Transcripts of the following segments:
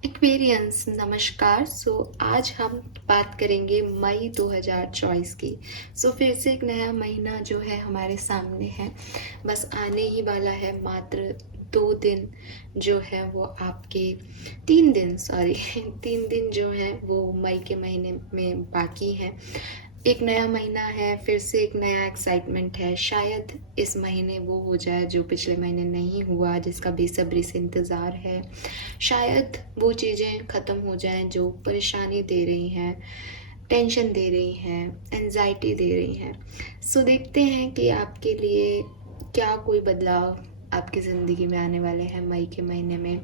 Aquarians नमस्कार। आज हम बात करेंगे मई 2024 की। फिर से एक नया महीना जो है हमारे सामने है, बस आने ही वाला है। मात्र 2 दिन जो है वो आपके 3 दिन, सॉरी 3 दिन जो है वो मई के महीने में बाकी हैं। एक नया महीना है, फिर से एक नया एक्साइटमेंट है। शायद इस महीने वो हो जाए जो पिछले महीने नहीं हुआ, जिसका बेसब्री से इंतज़ार है। शायद वो चीज़ें ख़त्म हो जाएं जो परेशानी दे रही हैं, टेंशन दे रही हैं, एंजाइटी दे रही हैं। देखते हैं कि आपके लिए क्या कोई बदलाव आपकी ज़िंदगी में आने वाले हैं मई के महीने में।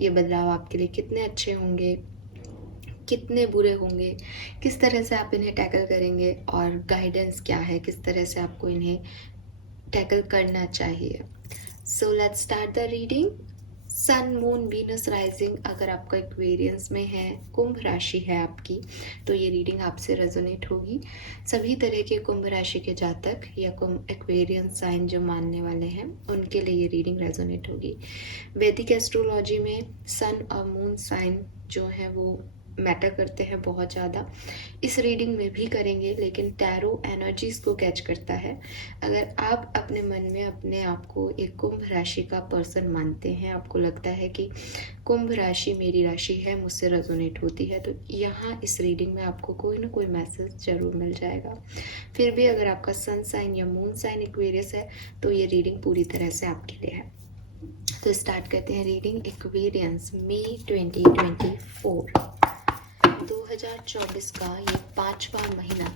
ये बदलाव आपके लिए कितने अच्छे होंगे, कितने बुरे होंगे, किस तरह से आप इन्हें टैकल करेंगे और गाइडेंस क्या है, किस तरह से आपको इन्हें टैकल करना चाहिए। Let's start the reading. Sun, moon, Venus, rising अगर आपका एक्वेरियंस में है, कुंभ राशि है आपकी, तो ये रीडिंग आपसे रेजोनेट होगी। सभी तरह के कुंभ राशि के जातक या कुंभ एक्वेरियंस साइन जो मानने वाले हैं उनके लिए ये रीडिंग रेजोनेट होगी। वैदिक एस्ट्रोलॉजी में सन और मून साइन जो है वो मैटर करते हैं बहुत ज़्यादा। इस रीडिंग में भी करेंगे, लेकिन टैरो एनर्जीज को कैच करता है। अगर आप अपने मन में अपने आप को एक कुंभ राशि का पर्सन मानते हैं, आपको लगता है कि कुंभ राशि मेरी राशि है, मुझसे रेजोनेट होती है, तो यहाँ इस रीडिंग में आपको कोई ना कोई मैसेज जरूर मिल जाएगा। फिर भी अगर आपका सन साइन या मून साइन एक्वेरियस है तो ये रीडिंग पूरी तरह से आपके लिए है। तो स्टार्ट करते हैं रीडिंग। एक्वेरियंस मई 2024, 2024 का ये 5वां महीना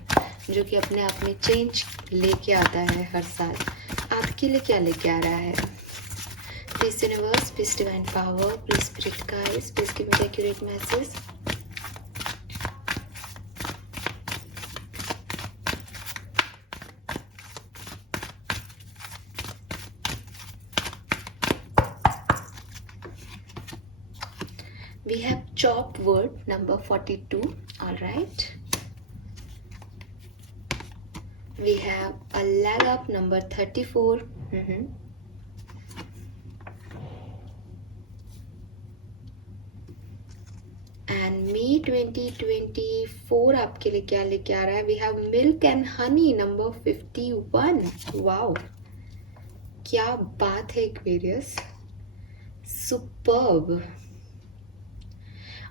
जो कि अपने आप में चेंज लेके आता है हर साल, आपके लिए क्या लेके आ रहा है। Please universe, please divine power, please spirit guides, please give me the accurate message. We have chop word number 42. All right. We have a leg up number 34. And May 2024 आपके लिए क्या लेके आ रहा है। We have milk and honey number 51. Wow, क्या बात है Aquarius, superb.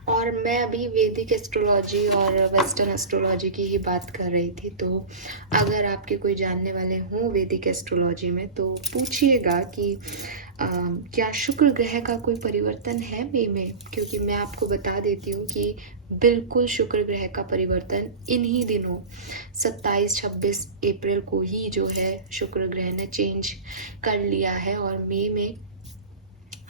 और मैं अभी वैदिक एस्ट्रोलॉजी और वेस्टर्न एस्ट्रोलॉजी की ही बात कर रही थी, तो अगर आपके कोई जानने वाले हों वैदिक एस्ट्रोलॉजी में तो पूछिएगा कि क्या शुक्र ग्रह का कोई परिवर्तन है मई में, क्योंकि मैं आपको बता देती हूँ कि बिल्कुल शुक्र ग्रह का परिवर्तन इन्हीं दिनों 27-26 अप्रैल को ही जो है शुक्र ग्रह ने चेंज कर लिया है। और मई में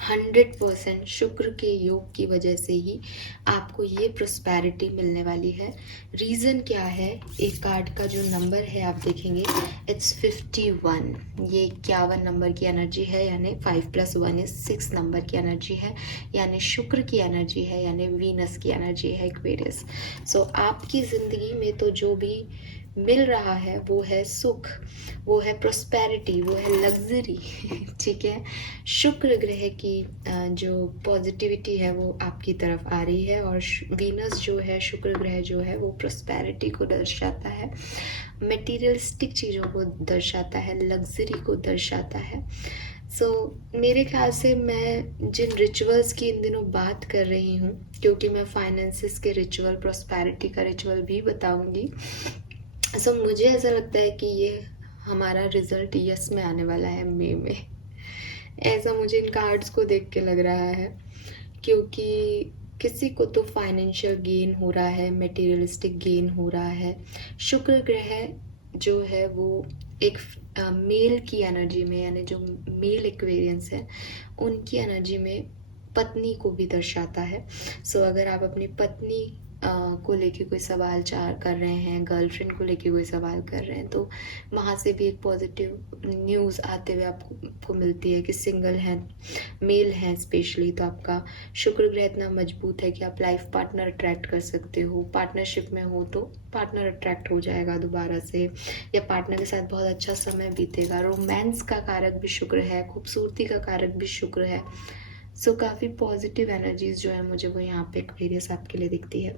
100% शुक्र के योग की वजह से ही आपको ये प्रोस्पैरिटी मिलने वाली है। रीज़न क्या है, एक कार्ड का जो नंबर है आप देखेंगे, इट्स 51। ये 51 नंबर की एनर्जी है, यानी 5 + 1 = 6 नंबर की एनर्जी है, यानी शुक्र की एनर्जी है, यानी वीनस की एनर्जी है एक्वेरियस। आपकी ज़िंदगी में तो जो भी मिल रहा है वो है सुख, वो है प्रोस्पेरिटी, वो है लग्जरी ठीक है। शुक्र ग्रह की जो पॉजिटिविटी है वो आपकी तरफ आ रही है, और वीनस जो है, शुक्र ग्रह जो है वो प्रोस्पेरिटी को दर्शाता है, मटेरियलिस्टिक चीज़ों को दर्शाता है, लग्जरी को दर्शाता है। मेरे ख्याल से मैं जिन रिचुअल्स की इन दिनों बात कर रही हूँ, क्योंकि मैं फाइनेंसिस के रिचुअल, प्रोस्पेरिटी का रिचुअल भी बताऊंगी, मुझे ऐसा लगता है कि ये हमारा रिजल्ट यस में आने वाला है मई में। ऐसा मुझे इन कार्ड्स को देख के लग रहा है, क्योंकि किसी को तो फाइनेंशियल गेन हो रहा है, मटेरियलिस्टिक गेन हो रहा है। शुक्र ग्रह जो है वो एक मेल की एनर्जी में, यानी जो मेल एक्वेरियंस है उनकी एनर्जी में पत्नी को भी दर्शाता है। अगर आप अपनी पत्नी को लेके कोई सवाल कर रहे हैं, गर्लफ्रेंड को लेके कोई सवाल कर रहे हैं, तो वहाँ से भी एक पॉजिटिव न्यूज़ आते हुए आपको मिलती है कि सिंगल हैं, मेल हैं स्पेशली, तो आपका शुक्र ग्रह इतना मजबूत है कि आप लाइफ पार्टनर अट्रैक्ट कर सकते हो। पार्टनरशिप में हो तो पार्टनर अट्रैक्ट हो जाएगा दोबारा से, या पार्टनर के साथ बहुत अच्छा समय बीतेगा। रोमांस का कारक भी शुक्र है, खूबसूरती का कारक भी शुक्र है, सो काफ़ी पॉजिटिव एनर्जीज जो है मुझे वो यहाँ पे एक्वेरियस आपके लिए दिखती है।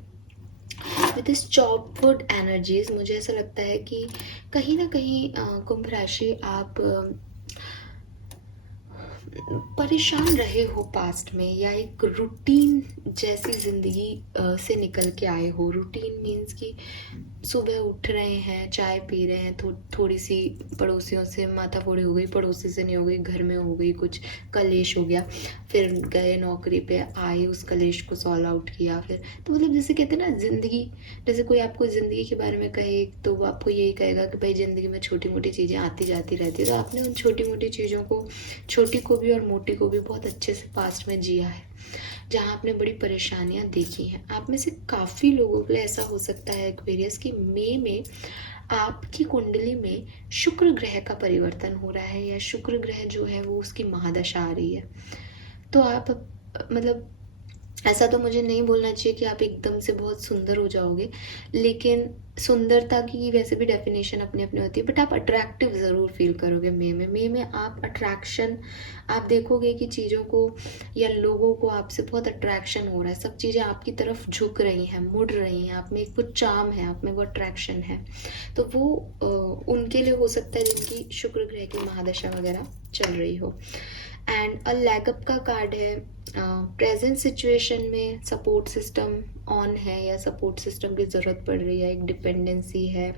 विद दिस चॉपवुड एनर्जीज मुझे ऐसा लगता है कि कहीं ना कहीं कुंभ राशि आप परेशान रहे हो पास्ट में, या एक रूटीन जैसी ज़िंदगी से निकल के आए हो। रूटीन मीन्स कि सुबह उठ रहे हैं, चाय पी रहे हैं, थोड़ी सी पड़ोसियों से माथाफोड़ी हो गई, पड़ोसी से नहीं हो गई, घर में हो गई, कुछ कलेश हो गया, फिर गए नौकरी पे, आए उस कलेश को सॉल्व आउट किया, फिर तो मतलब जैसे कहते हैं ना ज़िंदगी, जैसे कोई आपको ज़िंदगी के बारे में कहे तो वो आपको यही कहेगा कि भाई ज़िंदगी में छोटी मोटी चीज़ें आती जाती रहती है। तो आपने उन छोटी मोटी चीज़ों को, छोटी को भी और मोटी को भी बहुत अच्छे से पास्ट में जिया है, जहाँ आपने बड़ी परेशानियां देखी हैं। आप में से काफ़ी लोगों के लिए ऐसा हो सकता है एक्वेरियस कि मई में आपकी कुंडली में शुक्र ग्रह का परिवर्तन हो रहा है, या शुक्र ग्रह जो है वो उसकी महादशा आ रही है। तो आप मतलब ऐसा तो मुझे नहीं बोलना चाहिए कि आप एकदम से बहुत सुंदर हो जाओगे, लेकिन सुंदरता की वैसे भी डेफिनेशन अपनी अपनी होती है, बट आप अट्रैक्टिव ज़रूर फील करोगे मई में आप अट्रैक्शन, आप देखोगे कि चीज़ों को या लोगों को आपसे बहुत अट्रैक्शन हो रहा है, सब चीज़ें आपकी तरफ झुक रही हैं, मुड़ रही हैं, आप में एक वो चार्म है, आप में वो अट्रैक्शन है। तो वो उनके लिए हो सकता है जिनकी शुक्र ग्रह की महादशा वगैरह चल रही हो। एंड अ लैगअप का कार्ड है। प्रेजेंट सिचुएशन में सपोर्ट सिस्टम ऑन है, या सपोर्ट सिस्टम की ज़रूरत पड़ रही है, एक डिपेंडेंसी है,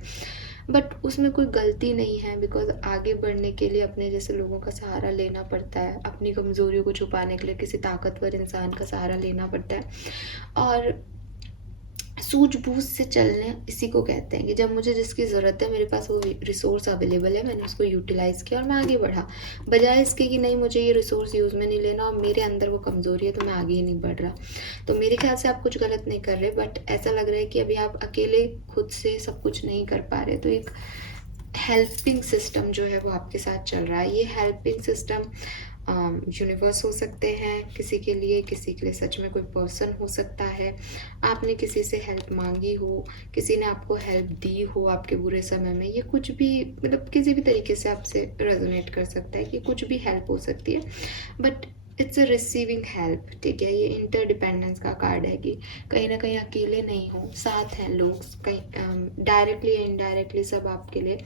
बट उसमें कोई गलती नहीं है, बिकॉज आगे बढ़ने के लिए अपने जैसे लोगों का सहारा लेना पड़ता है, अपनी कमज़ोरियों को छुपाने के लिए किसी ताकतवर इंसान का सहारा लेना पड़ता है। और सूझबूझ से चलने इसी को कहते हैं कि जब मुझे जिसकी ज़रूरत है, मेरे पास वो रिसोर्स अवेलेबल है, मैंने उसको यूटिलाइज़ किया और मैं आगे बढ़ा, बजाय इसके कि नहीं मुझे ये रिसोर्स यूज़ में नहीं लेना और मेरे अंदर वो कमज़ोरी है तो मैं आगे ही नहीं बढ़ रहा। तो मेरे ख्याल से आप कुछ गलत नहीं कर रहे, बट ऐसा लग रहा है कि अभी आप अकेले खुद से सब कुछ नहीं कर पा रहे। तो एक हेल्पिंग सिस्टम जो है वो आपके साथ चल रहा है। ये हेल्पिंग सिस्टम यूनिवर्स हो सकते हैं किसी के लिए सच में कोई पर्सन हो सकता है, आपने किसी से हेल्प मांगी हो, किसी ने आपको हेल्प दी हो आपके बुरे समय में, ये कुछ भी मतलब किसी भी तरीके से आपसे रेजोनेट कर सकता है कि कुछ भी हेल्प हो सकती है, but it's a receiving help. ठीक है, ये इंटरडिपेंडेंस का कार्ड है कि कहीं ना कहीं अकेले नहीं हो, साथ हैं लोग, कहीं डायरेक्टली या इनडायरेक्टली सब आपके लिए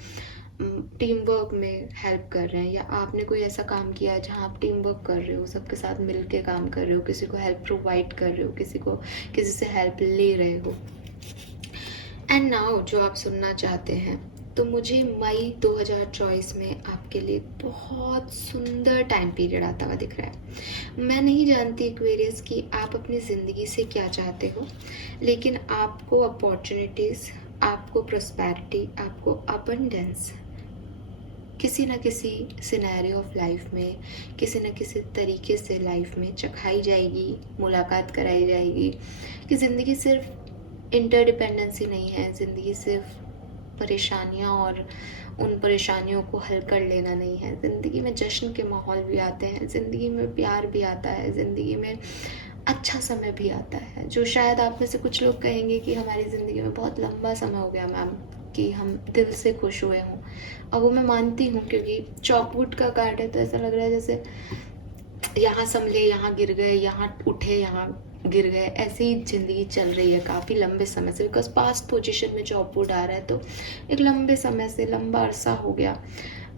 टीम वर्क में हेल्प कर रहे हैं, या आपने कोई ऐसा काम किया है जहाँ आप टीम वर्क कर रहे हो, सबके साथ मिल के काम कर रहे हो, किसी को हेल्प प्रोवाइड कर रहे हो, किसी से हेल्प ले रहे हो। एंड नाउ जो आप सुनना चाहते हैं, तो मुझे मई 2024 में आपके लिए बहुत सुंदर टाइम पीरियड आता हुआ दिख रहा है। मैं नहीं जानती एक्वेरियस कि आप अपनी ज़िंदगी से क्या चाहते हो, लेकिन आपको अपॉर्चुनिटीज़, आपको प्रोस्पैरिटी, आपको अबंडेंस किसी न किसी सिनेरियो ऑफ लाइफ में, किसी न किसी तरीके से लाइफ में चखाई जाएगी, मुलाकात कराई जाएगी कि ज़िंदगी सिर्फ इंटरडिपेंडेंसी नहीं है, ज़िंदगी सिर्फ परेशानियाँ और उन परेशानियों को हल कर लेना नहीं है। ज़िंदगी में जश्न के माहौल भी आते हैं, ज़िंदगी में प्यार भी आता है, ज़िंदगी में अच्छा समय भी आता है। जो शायद आप में से कुछ लोग कहेंगे कि हमारी ज़िंदगी में बहुत लंबा समय हो गया मैम कि हम दिल से खुश हुए हों, और वो मैं मानती हूँ, क्योंकि चॉपवुड का कार्ड है तो ऐसा लग रहा है जैसे यहाँ संभले, यहाँ गिर गए, यहाँ उठे, यहाँ गिर गए, ऐसी ही ज़िंदगी चल रही है काफ़ी लंबे समय से, बिकॉज पास्ट पोजीशन में चॉपवुड आ रहा है। तो एक लंबे समय से, लंबा अरसा हो गया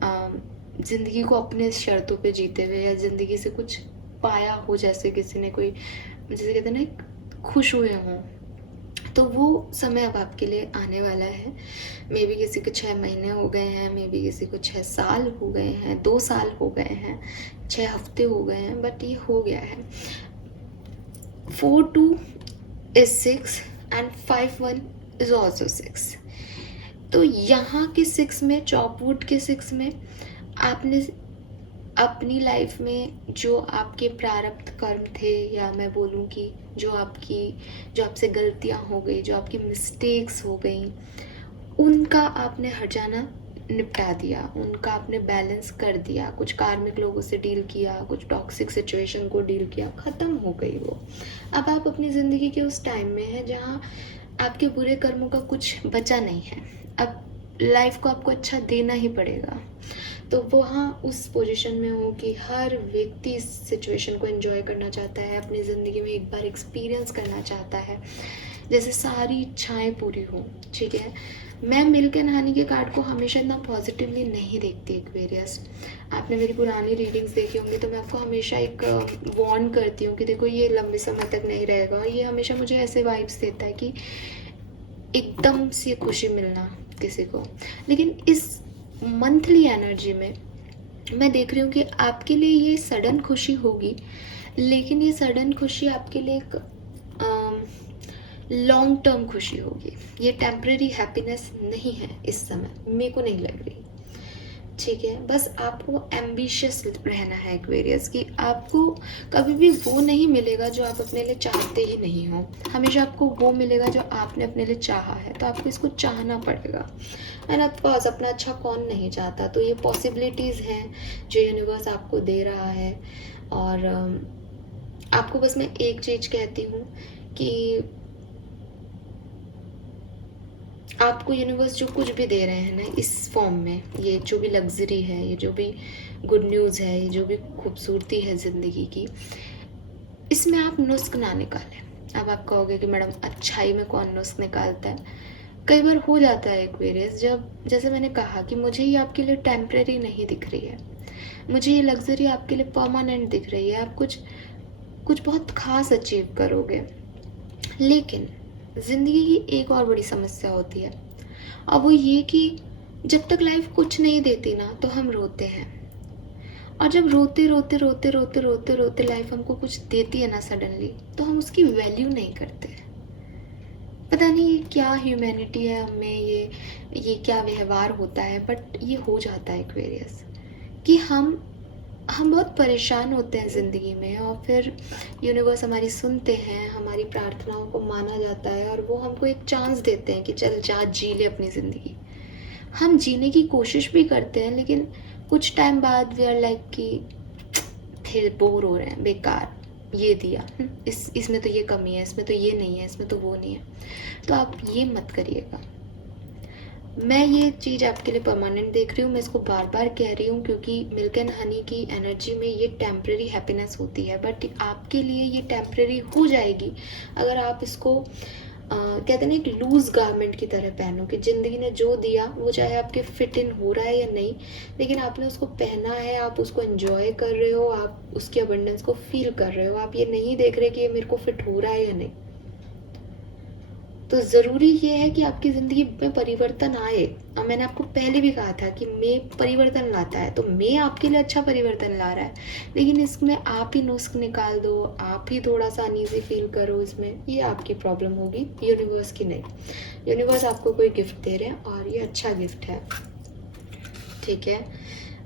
ज़िंदगी को अपने शर्तों पे जीते हुए, या ज़िंदगी से कुछ पाया हो, जैसे किसी ने कोई, जैसे कहते हैं ना, खुश हुए हों। तो वो समय अब आपके लिए आने वाला है। मे बी किसी को 6 महीने हो गए हैं, मे बी किसी को 6 साल हो गए हैं, 2 साल हो गए हैं, 6 हफ्ते हो गए हैं, बट ये हो गया है। 4-2 is 6 and 5-1 is also 6। तो यहाँ के 6 में, चॉपवुड के 6 में, आपने अपनी लाइफ में जो आपके प्रारब्ध कर्म थे, या मैं बोलूँ कि जो आपसे गलतियाँ हो गई, जो आपकी मिस्टेक्स हो गई, उनका आपने हर्जाना निपटा दिया, उनका आपने बैलेंस कर दिया, कुछ कार्मिक लोगों से डील किया, कुछ टॉक्सिक सिचुएशन को डील किया, ख़त्म हो गई वो। अब आप अपनी ज़िंदगी के उस टाइम में हैं जहाँ आपके बुरे कर्मों का कुछ बचा नहीं है। अब लाइफ को आपको अच्छा देना ही पड़ेगा। तो वहाँ उस पोजीशन में हो कि हर व्यक्ति इस सिचुएशन को एंजॉय करना चाहता है, अपनी ज़िंदगी में एक बार एक्सपीरियंस करना चाहता है, जैसे सारी इच्छाएं पूरी हों। ठीक है, मैं मिल्क एंड हनी के कार्ड को हमेशा इतना पॉजिटिवली नहीं देखती एक्वेरियस। आपने मेरी पुरानी रीडिंग्स देखी होंगी तो मैं आपको हमेशा एक वार्न करती हूँ कि देखो ये लंबे समय तक नहीं रहेगा, और ये हमेशा मुझे ऐसे वाइब्स देता है कि एकदम से खुशी मिलना किसी को। लेकिन इस मंथली एनर्जी में मैं देख रही हूँ कि आपके लिए ये सडन खुशी होगी, लेकिन ये सडन खुशी आपके लिए एक लॉन्ग टर्म खुशी होगी। ये टेम्परेरी हैप्पीनेस नहीं है इस समय, मेरे को नहीं लग रही। ठीक है, बस आपको एम्बिशियस रहना है एक्वेरियस, कि आपको कभी भी वो नहीं मिलेगा जो आप अपने लिए चाहते ही नहीं हो। हमेशा आपको वो मिलेगा जो आपने अपने लिए चाहा है, तो आपको इसको चाहना पड़ेगा। एंड ऑफकोर्स अपना अच्छा कौन नहीं चाहता, तो ये पॉसिबिलिटीज़ हैं जो यूनिवर्स आपको दे रहा है। और आपको बस मैं एक चीज़ कहती हूँ कि आपको यूनिवर्स जो कुछ भी दे रहे हैं ना इस फॉर्म में, ये जो भी लग्जरी है, ये जो भी गुड न्यूज़ है, ये जो भी खूबसूरती है ज़िंदगी की, इसमें आप नुस्ख ना निकालें। अब आप कहोगे कि मैडम अच्छाई में कौन नुस्ख निकालता है? कई बार हो जाता है एक्वेरियस, जब जैसे मैंने कहा कि मुझे ये आपके लिए टेम्परेरी नहीं दिख रही है, मुझे ये लग्जरी आपके लिए परमानेंट दिख रही है, आप कुछ कुछ बहुत ख़ास अचीव करोगे। लेकिन ज़िंदगी की एक और बड़ी समस्या होती है, और वो ये कि जब तक लाइफ कुछ नहीं देती ना तो हम रोते हैं, और जब रोते रोते रोते रोते रोते रोते लाइफ हमको कुछ देती है ना सडनली, तो हम उसकी वैल्यू नहीं करते। पता नहीं ये क्या ह्यूमैनिटी है हमें, ये क्या व्यवहार होता है, बट ये हो जाता है एक्वेरियस कि हम बहुत परेशान होते हैं ज़िंदगी में, और फिर यूनिवर्स हमारी सुनते हैं, हमारी प्रार्थनाओं को माना जाता है, और वो हमको एक चांस देते हैं कि चल जा जी ले अपनी ज़िंदगी। हम जीने की कोशिश भी करते हैं, लेकिन कुछ टाइम बाद वी आर लाइक कि फिर बोर हो रहे हैं, बेकार, ये दिया, इसमें तो ये कमी है, इसमें तो ये नहीं है, इसमें तो वो नहीं है। तो आप ये मत करिएगा। मैं ये चीज़ आपके लिए परमानेंट देख रही हूँ, मैं इसको बार बार कह रही हूँ, क्योंकि मिल्क एंड हनी की एनर्जी में ये टेम्प्रेरी हैप्पीनेस होती है, बट आपके लिए ये टेम्प्रेरी हो जाएगी अगर आप इसको कहते हैं ना एक लूज गारमेंट की तरह पहनो, कि ज़िंदगी ने जो दिया वो चाहे आपके फिट इन हो रहा है या नहीं, लेकिन आपने उसको पहना है, आप उसको एंजॉय कर रहे हो, आप उसकी अबंडेंस को फील कर रहे हो, आप ये नहीं देख रहे कि ये मेरे को फिट हो रहा है या नहीं। तो ज़रूरी ये है कि आपकी ज़िंदगी में परिवर्तन आए, और मैंने आपको पहले भी कहा था कि मैं परिवर्तन लाता है, तो मैं आपके लिए अच्छा परिवर्तन ला रहा है, लेकिन इसमें आप ही नुस्ख निकाल दो, आप ही थोड़ा सा अनईजी फील करो, इसमें ये आपकी प्रॉब्लम होगी, यूनिवर्स की नहीं। यूनिवर्स आपको कोई गिफ्ट दे रहे हैं, और ये अच्छा गिफ्ट है। ठीक है,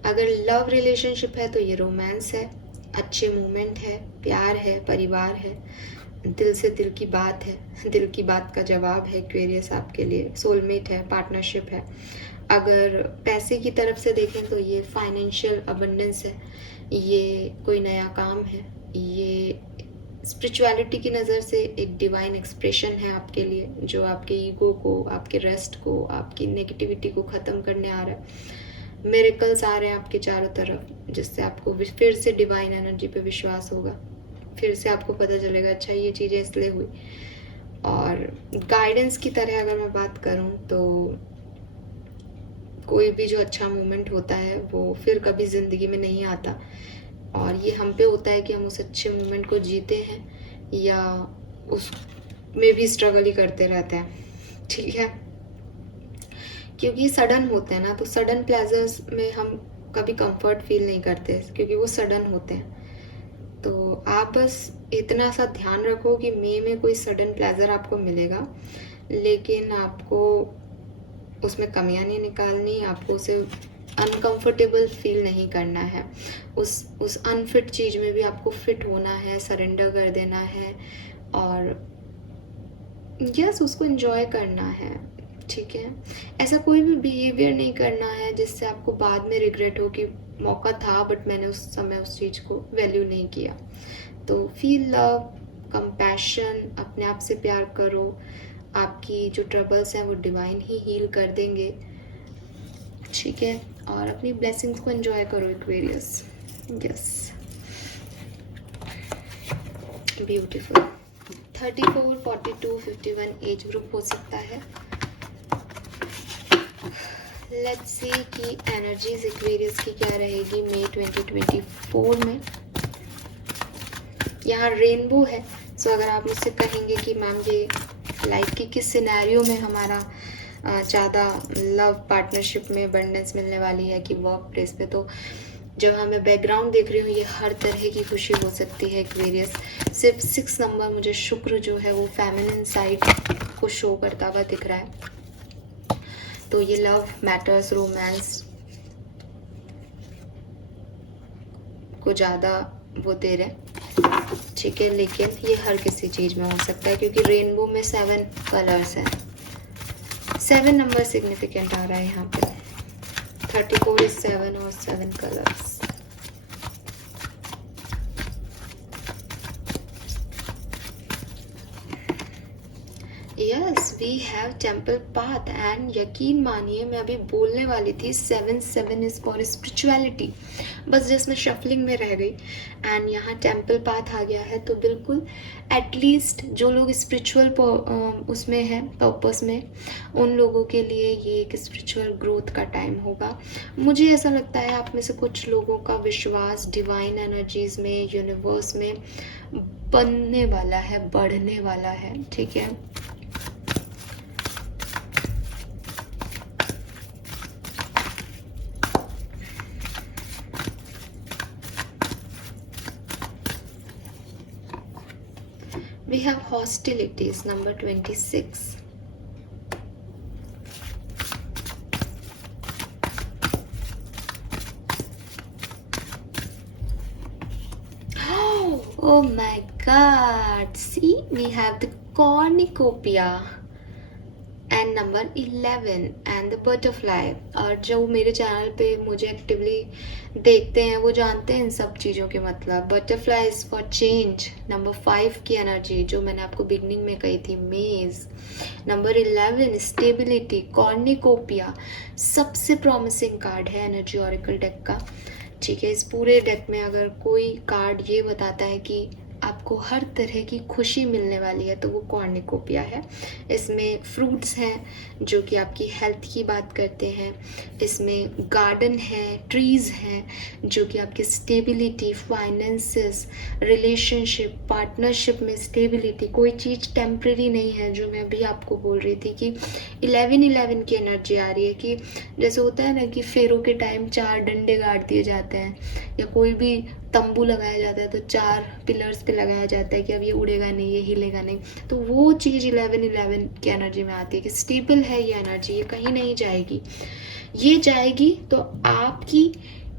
अगर लव रिलेशनशिप है तो ये रोमांस है, अच्छे मोमेंट है, प्यार है, परिवार है, दिल से दिल की बात है, दिल की बात का जवाब है एक्वेरियस आपके लिए, सोलमेट है, पार्टनरशिप है। अगर पैसे की तरफ से देखें तो ये फाइनेंशियल अबंडेंस है, ये कोई नया काम है, ये स्पिरिचुअलिटी की नज़र से एक डिवाइन एक्सप्रेशन है आपके लिए, जो आपके ईगो को, आपके रेस्ट को, आपकी नेगेटिविटी को ख़त्म करने आ रहा है। मिरेकल्स आ रहे हैं आपके चारों तरफ, जिससे आपको फिर से डिवाइन एनर्जी पे विश्वास होगा, फिर से आपको पता चलेगा अच्छा ये चीज़ें इसलिए हुई। और गाइडेंस की तरह अगर मैं बात करूं तो कोई भी जो अच्छा मोमेंट होता है वो फिर कभी ज़िंदगी में नहीं आता, और ये हम पे होता है कि हम उस अच्छे मोमेंट को जीते हैं या उस में भी स्ट्रगल ही करते रहते हैं। ठीक है, क्योंकि सडन होते हैं ना, तो सडन प्लेजर्स में हम कभी कंफर्ट फील नहीं करते, क्योंकि वो सडन होते हैं। तो आप बस इतना सा ध्यान रखो कि मई में कोई सडन प्लेजर आपको मिलेगा, लेकिन आपको उसमें कमियां नहीं निकालनी, आपको उसे अनकंफर्टेबल फील नहीं करना है, उस अनफिट चीज़ में भी आपको फिट होना है, सरेंडर कर देना है, और यस उसको एंजॉय करना है। ठीक है, ऐसा कोई भी बिहेवियर नहीं करना है जिससे आपको बाद में रिग्रेट हो कि मौका था बट मैंने उस समय उस चीज़ को वैल्यू नहीं किया। तो फील लव, कंपैशन, अपने आप से प्यार करो, आपकी जो ट्रबल्स हैं वो डिवाइन ही हील कर देंगे। ठीक है, और अपनी ब्लेसिंग्स को एंजॉय करो Aquarius. Yes, beautiful. 34, 42, 51 age group हो सकता है। लेट्स सी कि एनर्जीज एक्वेरियस की क्या रहेगी मई 2024 में। यहाँ रेनबो है, सो अगर आप मुझसे कहेंगे कि मैम ये लाइफ की किस सिनेरियो में हमारा ज़्यादा लव पार्टनरशिप में अबंडेंस मिलने वाली है कि वर्क प्लेस पे, तो जब मैं बैकग्राउंड देख रही हूँ ये हर तरह की खुशी हो सकती है एक्वेरियस। सिर्फ 6 नंबर मुझे शुक्र जो है वो फेमिनिन साइड को शो करता हुआ दिख रहा है, तो ये लव मैटर्स रोमांस को ज़्यादा वो दे रहे हैं, ठीक है। लेकिन ये हर किसी चीज़ में हो सकता है क्योंकि रेनबो में 7 कलर्स हैं। 7 नंबर सिग्निफिकेंट आ रहा है यहाँ पे। 34 is 7 और 7 colours. Yes, we have temple path and यकीन मानिए मैं अभी बोलने वाली थी 7 इज फॉर स्पिरिचुअलिटी, बस जिसमें शफलिंग में रह गई एंड यहाँ टेम्पल पाथ आ गया है। तो बिल्कुल एटलीस्ट जो लोग स्पिरिचुअल उसमें है पर्पस में, उन लोगों के लिए ये एक स्पिरिचुअल ग्रोथ का टाइम होगा। मुझे ऐसा लगता है आप में से कुछ लोगों का विश्वास डिवाइन एनर्जीज में, यूनिवर्स में बनने वाला है, बढ़ने वाला है, ठीक है। We have hostilities, number 26. Oh my God! See, we have the cornucopia and number 11 and the butterfly. और जो मेरे चैनल पे मुझे एक्टिवली देखते हैं वो जानते हैं इन सब चीज़ों के मतलब। Butterfly is for change. Number 5 की एनर्जी जो मैंने आपको बिगनिंग में कही थी, मेज। नंबर 11 स्टेबिलिटी, कॉर्निकोपिया सबसे प्रॉमिसिंग कार्ड है एनर्जी ऑरेकल डेक का, ठीक है। इस पूरे डेक में अगर कोई कार्ड ये बताता है कि आपको हर तरह की खुशी मिलने वाली है तो वो कॉर्निकोपिया है। इसमें फ्रूट्स हैं जो कि आपकी हेल्थ की बात करते हैं, इसमें गार्डन है, ट्रीज़ हैं जो कि आपकी स्टेबिलिटी, फाइनेंसेस, रिलेशनशिप, पार्टनरशिप में स्टेबिलिटी, कोई चीज़ टेम्प्रेरी नहीं है। जो मैं अभी आपको बोल रही थी कि 11 की एनर्जी आ रही है कि जैसे होता है ना कि फेरों के टाइम 4 डंडे गाड़ दिए जाते हैं या कोई भी तंबू लगाया जाता है तो 4 पिलर्स पे लगाया जाता है कि अब ये उड़ेगा नहीं, ये हिलेगा नहीं, तो वो चीज़ 11 की एनर्जी में आती है कि स्टेबल है ये एनर्जी, ये कहीं नहीं जाएगी। ये जाएगी तो आपकी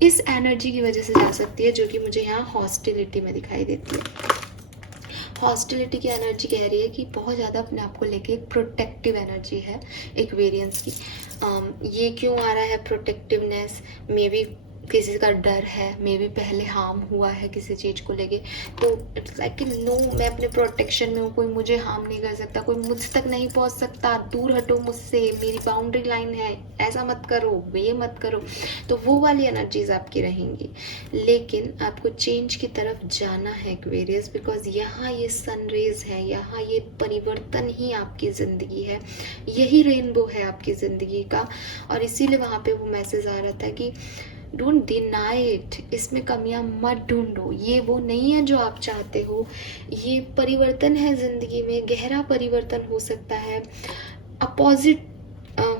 इस एनर्जी की वजह से जा सकती है जो कि मुझे यहाँ हॉस्टिलिटी में दिखाई देती है। हॉस्टिलिटी की एनर्जी कह रही है कि बहुत ज़्यादा अपने आप को लेके एक प्रोटेक्टिव एनर्जी है एक्वेरियंस की। ये क्यों आ रहा है प्रोटेक्टिवनेस? मे बी किसी का डर है, मे बी पहले हार्म हुआ है किसी चीज़ को लेके, तो इट्स लाइक कि नो, मैं अपने प्रोटेक्शन में हूँ, कोई मुझे हार्म नहीं कर सकता, कोई मुझ तक नहीं पहुँच सकता, दूर हटो मुझसे, मेरी बाउंड्री लाइन है, ऐसा मत करो, ये मत करो। तो वो वाली एनर्जीज आपकी रहेंगी। लेकिन आपको चेंज की तरफ जाना है एक्वेरियस, बिकॉज यहाँ ये सन रेज है, यहाँ ये परिवर्तन ही आपकी ज़िंदगी है, यही रेनबो है आपकी ज़िंदगी का। और इसीलिए वहाँ पे वो मैसेज आ रहा था कि डोंट डिनाई इट, इसमें कमियां मत ढूंढो, ये वो नहीं है जो आप चाहते हो। ये परिवर्तन है ज़िंदगी में, गहरा परिवर्तन हो सकता है, अपोजिट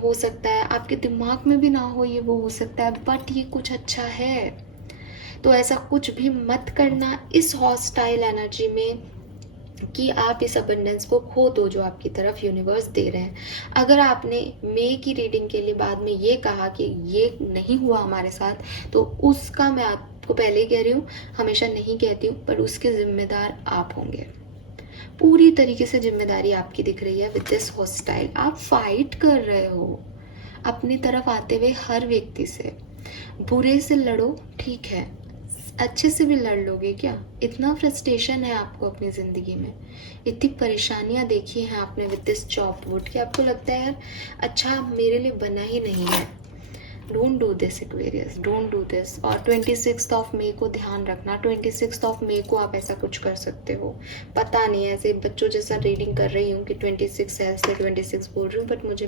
हो सकता है, आपके दिमाग में भी ना हो ये वो हो सकता है, बट ये कुछ अच्छा है। तो ऐसा कुछ भी मत करना इस हॉस्टाइल एनर्जी में कि आप इस अबंडेंस को खो दो जो आपकी तरफ यूनिवर्स दे रहे हैं। अगर आपने मई की रीडिंग के लिए बाद में ये कहा कि ये नहीं हुआ हमारे साथ, तो उसका मैं आपको पहले ही कह रही हूँ, हमेशा नहीं कहती हूँ, पर उसके जिम्मेदार आप होंगे। पूरी तरीके से जिम्मेदारी आपकी दिख रही है विद दिस हॉस्टाइल। आप फाइट कर रहे हो अपनी तरफ आते हुए हर व्यक्ति से। बुरे से लड़ो, ठीक है, अच्छे से भी लड़ लोगे क्या? इतना फ्रस्ट्रेशन है आपको अपनी ज़िंदगी में, इतनी परेशानियां देखी हैं आपने विद दिस चॉप वुड कि आपको लगता है यार अच्छा मेरे लिए बना ही नहीं है। Don't do this Aquarius, don't do this. और 26 ऑफ मई को ध्यान रखना, 26 ऑफ मई को आप ऐसा कुछ कर सकते हो। पता नहीं, ऐसे बच्चों जैसा रीडिंग कर रही हूँ कि 26 है इसलिए 26 बोल रही हूँ, बट मुझे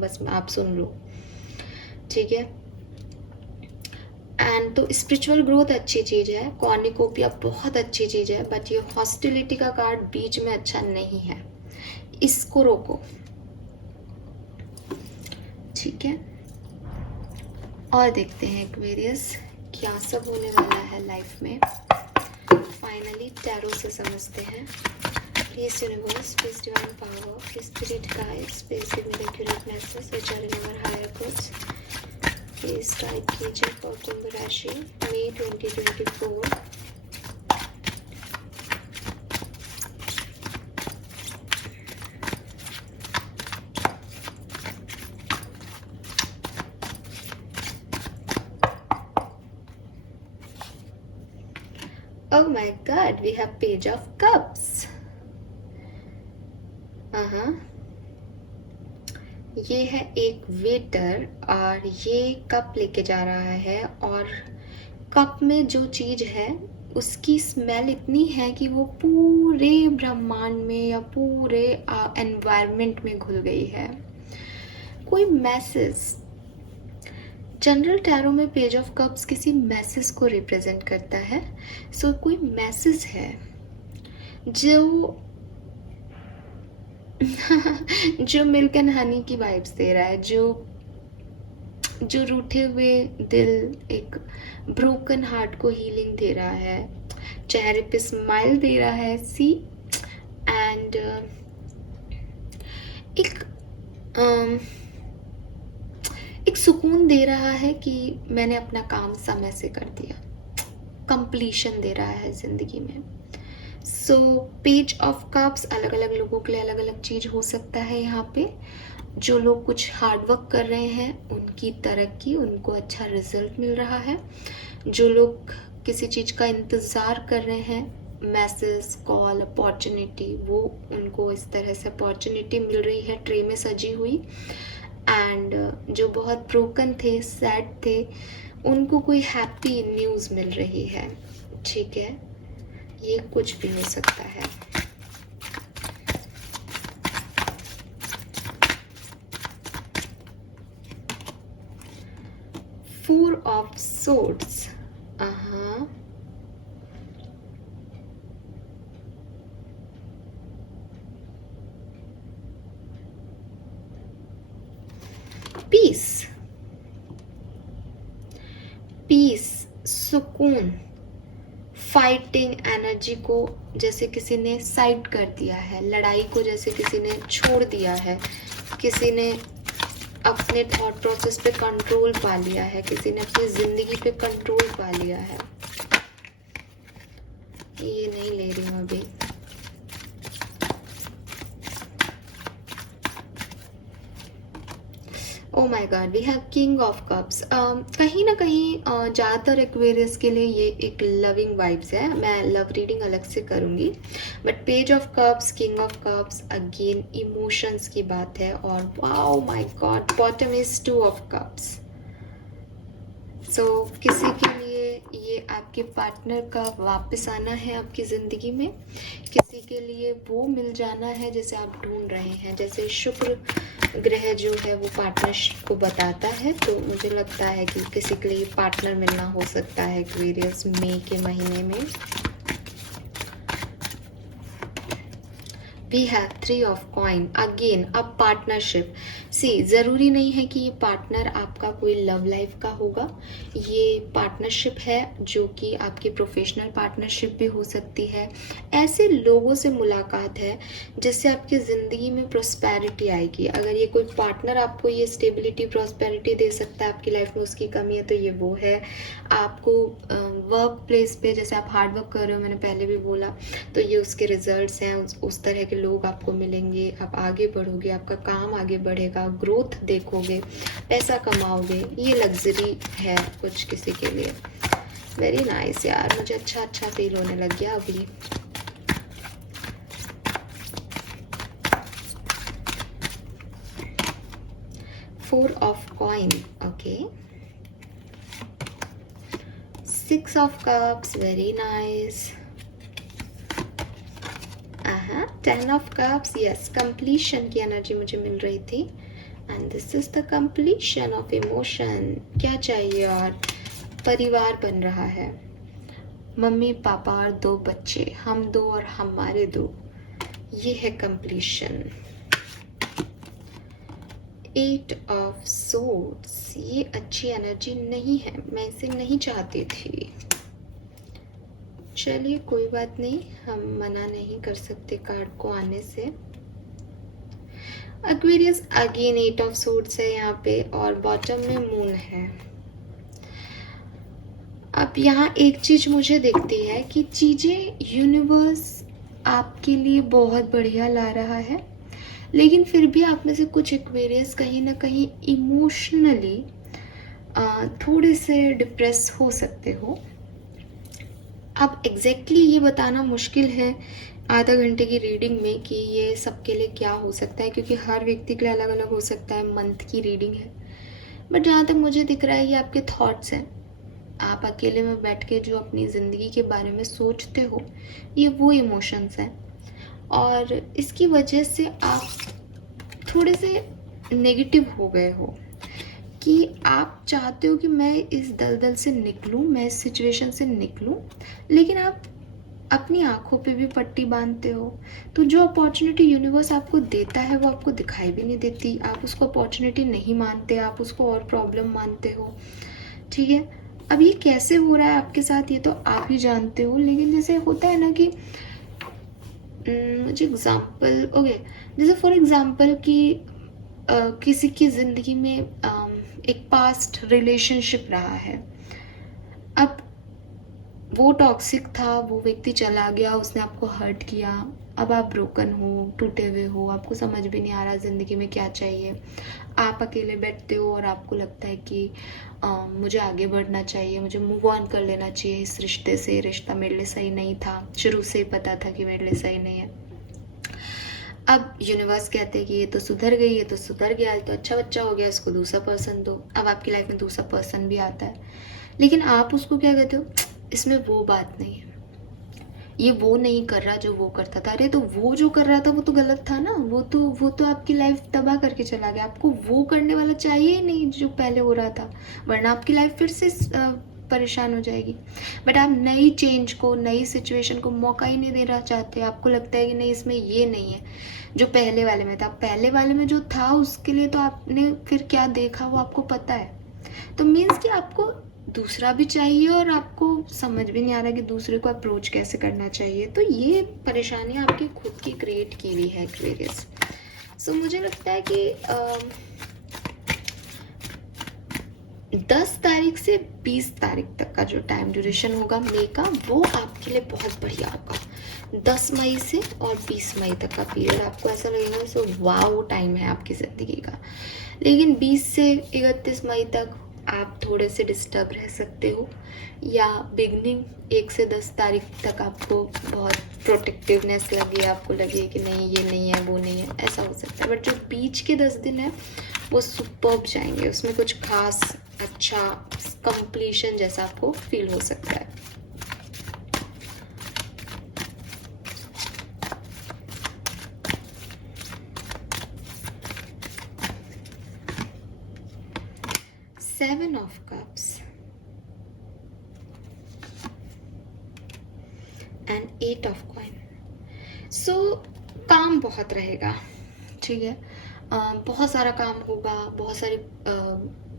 बस आप सुन लो, ठीक है। एंड तो स्पिरिचुअल ग्रोथ अच्छी चीज़ है, कॉर्निकोपिया बहुत अच्छी चीज़ है, बट ये हॉस्टिलिटी का कार्ड बीच में अच्छा नहीं है, इसको रोको, ठीक है। और देखते हैं एक्वेरियस क्या सब होने वाला है लाइफ में। फाइनली टैरो से समझते हैं। Please universe, please divine power, please spirit guides, please give me the accurate message which are in our higher goods. Please guide कीजिए फॉर कुंभ राशि मई 2024। Oh my God, we have Page of Cups. ये है एक waiter और ये cup लेके जा रहा है, और कप में जो चीज है उसकी स्मेल इतनी है कि वो पूरे ब्रह्मांड में या पूरे एनवायरनमेंट में घुल गई है। कोई मैसेज, जनरल टैरो में पेज ऑफ कप्स किसी मैसेज को रिप्रेजेंट करता है। सो कोई मैसेज है जो जो मिल्क एंड हनी की वाइब्स दे रहा है, जो रूठे हुए दिल, एक ब्रोकन हार्ट को हीलिंग दे रहा है, चेहरे पे स्माइल दे रहा है, सी एंड एक सुकून दे रहा है कि मैंने अपना काम समय से कर दिया, कंप्लीशन दे रहा है जिंदगी में। सो पेज ऑफ कप्स अलग अलग लोगों के लिए अलग अलग चीज हो सकता है। यहाँ पे जो लोग कुछ हार्ड वर्क कर रहे हैं उनकी तरक्की, उनको अच्छा रिजल्ट मिल रहा है। जो लोग किसी चीज का इंतजार कर रहे हैं, मैसेज, कॉल, अपॉर्चुनिटी, वो उनको इस तरह से अपॉर्चुनिटी मिल रही है ट्रे में सजी हुई। एंड जो बहुत ब्रोकन थे, सैड थे, उनको कोई हैप्पी न्यूज़ मिल रही है, ठीक है। ये कुछ भी हो सकता है। Four of swords, peace, peace, सुकून, फाइटिंग एनर्जी को जैसे किसी ने साइड कर दिया है, लड़ाई को जैसे किसी ने छोड़ दिया है, किसी ने अपने थॉट प्रोसेस पे कंट्रोल पा लिया है, किसी ने अपनी जिंदगी पे कंट्रोल पा लिया है। ये नहीं ले रही हूँ अभी। Oh my God, we have king of cups. कहीं ना कहीं ज़्यादातर एक्वेरियस के लिए ये एक लविंग वाइब्स है। मैं लव रीडिंग अलग से करूँगी, but page of cups, king of cups, again emotions की बात है। और wow my God, bottom is 2 of cups. So किसी के लिए ये आपके पार्टनर का वापस आना है आपकी ज़िंदगी में, किसी के लिए वो मिल जाना है जैसे आप ढूंढ रहे हैं। जैसे शुक्र ग्रह जो है वो पार्टनरशिप को बताता है, तो मुझे लगता है कि किसी के लिए पार्टनर मिलना हो सकता है एक्वेरियस मई के महीने में। We have 3 of coin, again a partnership. See, ज़रूरी नहीं है कि ये पार्टनर आपका कोई लव लाइफ का होगा। ये पार्टनरशिप है जो कि आपकी प्रोफेशनल पार्टनरशिप भी हो सकती है। ऐसे लोगों से मुलाकात है जिससे आपकी ज़िंदगी में प्रॉस्पेरिटी आएगी। अगर ये कोई पार्टनर आपको ये स्टेबिलिटी, प्रॉस्पेरिटी दे सकता है आपकी लाइफ में, उसकी कमी है तो ये वो है। आपको वर्क प्लेस पे जैसे आप हार्ड वर्क कर रहे हो, मैंने पहले भी बोला, तो ये उसके रिजल्ट्स हैं। उस तरह के लोग आपको मिलेंगे, आप आगे बढ़ोगे, आपका काम आगे बढ़ेगा, ग्रोथ देखोगे, पैसा कमाओगे। ये लग्जरी है कुछ किसी के लिए। वेरी नाइस यार, मुझे अच्छा फील होने लग गया अभी। Four of coin, okay. 6 of cups, very nice. 10 of cups, yes, completion की एनर्जी मुझे मिल रही थी. And this is the completion of emotion. क्या चाहिए? और परिवार बन रहा है, मम्मी पापा और 2 बच्चे, हम 2 और हमारे 2. ये है completion. 8 of swords, ये अच्छी एनर्जी नहीं है, मैं इसे नहीं चाहती थी. चलिए कोई बात नहीं, हम मना नहीं कर सकते कार्ड को आने से. एक्वेरियस अगेन 8 ऑफ सूट्स है यहाँ पे और बॉटम में मून है. अब यहाँ एक चीज मुझे दिखती है कि चीजें यूनिवर्स आपके लिए बहुत बढ़िया ला रहा है, लेकिन फिर भी आप में से कुछ एक्वेरियस कहीं ना कहीं इमोशनली थोड़े से डिप्रेस हो सकते हो. अब एग्जैक्टली ये बताना मुश्किल है आधा घंटे की रीडिंग में कि ये सबके लिए क्या हो सकता है, क्योंकि हर व्यक्ति के लिए अलग अलग हो सकता है. मंथ की रीडिंग है, बट जहाँ तक मुझे दिख रहा है ये आपके थॉट्स हैं. आप अकेले में बैठ के जो अपनी ज़िंदगी के बारे में सोचते हो, ये वो इमोशंस हैं. और इसकी वजह से आप थोड़े से नेगेटिव हो गए हो कि आप चाहते हो कि मैं इस दलदल से निकलूं, मैं इस सिचुएशन से निकलूं, लेकिन आप अपनी आंखों पे भी पट्टी बांधते हो. तो जो अपॉर्चुनिटी यूनिवर्स आपको देता है वो आपको दिखाई भी नहीं देती. आप उसको अपॉर्चुनिटी नहीं मानते, आप उसको और प्रॉब्लम मानते हो. ठीक है, अब ये कैसे हो रहा है आपके साथ ये तो आप ही जानते हो, लेकिन जैसे होता है ना कि मुझे एग्जाम्पल ओके, जैसे फॉर एग्जाम्पल कि किसी की ज़िंदगी में एक पास्ट रिलेशनशिप रहा है. अब वो टॉक्सिक था, वो व्यक्ति चला गया, उसने आपको हर्ट किया. अब आप ब्रोकन हो, टूटे हुए हो, आपको समझ भी नहीं आ रहा ज़िंदगी में क्या चाहिए. आप अकेले बैठते हो और आपको लगता है कि मुझे आगे बढ़ना चाहिए, मुझे मूव ऑन कर लेना चाहिए इस रिश्ते से. रिश्ता मेरे लिए सही नहीं था, शुरू से ही पता था कि मेरे लिए सही नहीं है. अब यूनिवर्स कहते हैं कि ये तो सुधर गई, ये तो सुधर गया, ये तो अच्छा बच्चा हो गया, इसको दूसरा पर्सन दो. अब आपकी लाइफ में दूसरा पर्सन भी आता है, लेकिन आप उसको क्या कहते हो, इसमें वो बात नहीं है, ये वो नहीं कर रहा जो वो करता था. अरे तो वो जो कर रहा था वो तो गलत था ना, वो तो आपकी लाइफ तबाह करके चला गया. आपको वो करने वाला चाहिए ही नहीं जो पहले हो रहा था, वरना आपकी लाइफ फिर से परेशान हो जाएगी. बट आप नई चेंज को, नई सिचुएशन को मौका ही नहीं देना चाहते. आपको लगता है कि नहीं, इसमें ये नहीं है जो पहले वाले में था. पहले वाले में जो था उसके लिए तो आपने फिर क्या देखा वो आपको पता है. तो मीन्स कि आपको दूसरा भी चाहिए और आपको समझ भी नहीं आ रहा कि दूसरे को अप्रोच कैसे करना चाहिए. तो ये परेशानियाँ आपकी खुद की क्रिएट की हुई है एक्वेरियस. सो मुझे लगता है कि 10 तारीख से 20 तारीख तक का जो टाइम ड्यूरेशन होगा मई का, वो आपके लिए बहुत बढ़िया होगा. 10 मई से और 20 मई तक का पीरियड आपको ऐसा लगेगा सो वाओ टाइम है आपकी ज़िंदगी का. लेकिन 20 से 31 मई तक आप थोड़े से डिस्टर्ब रह सकते हो, या बिगनिंग 1 से 10 तारीख तक आपको बहुत प्रोटेक्टिवनेस लगे, आपको लगे कि नहीं ये नहीं है वो नहीं है, ऐसा हो सकता है. बट जो बीच के 10 दिन है वो सुपर्ब जाएंगे, उसमें कुछ खास अच्छा कंप्लीशन जैसा आपको फील हो सकता है. Seven of Cups and 8 of Coin. So काम बहुत रहेगा, ठीक है. बहुत सारा काम होगा, बहुत सारी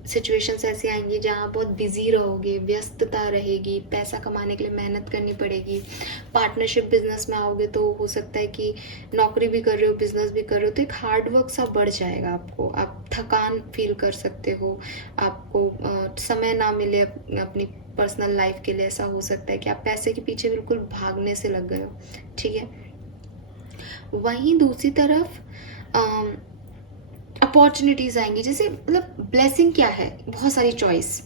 सिचुएशंस ऐसी आएंगी जहाँ बहुत बिजी रहोगे, व्यस्तता रहेगी, पैसा कमाने के लिए मेहनत करनी पड़ेगी. पार्टनरशिप बिजनेस में आओगे तो हो सकता है कि नौकरी भी कर रहे हो, बिजनेस भी कर रहे हो, तो एक हार्ड वर्क सा बढ़ जाएगा आपको. आप थकान फील कर सकते हो, आपको समय ना मिले अपनी पर्सनल लाइफ के लिए. ऐसा हो सकता है कि आप पैसे के पीछे बिल्कुल भागने से लग गए हो, ठीक है. वहीं दूसरी तरफ अपॉर्चुनिटीज़ आएंगी, जैसे मतलब ब्लेसिंग क्या है, बहुत सारी चॉइस.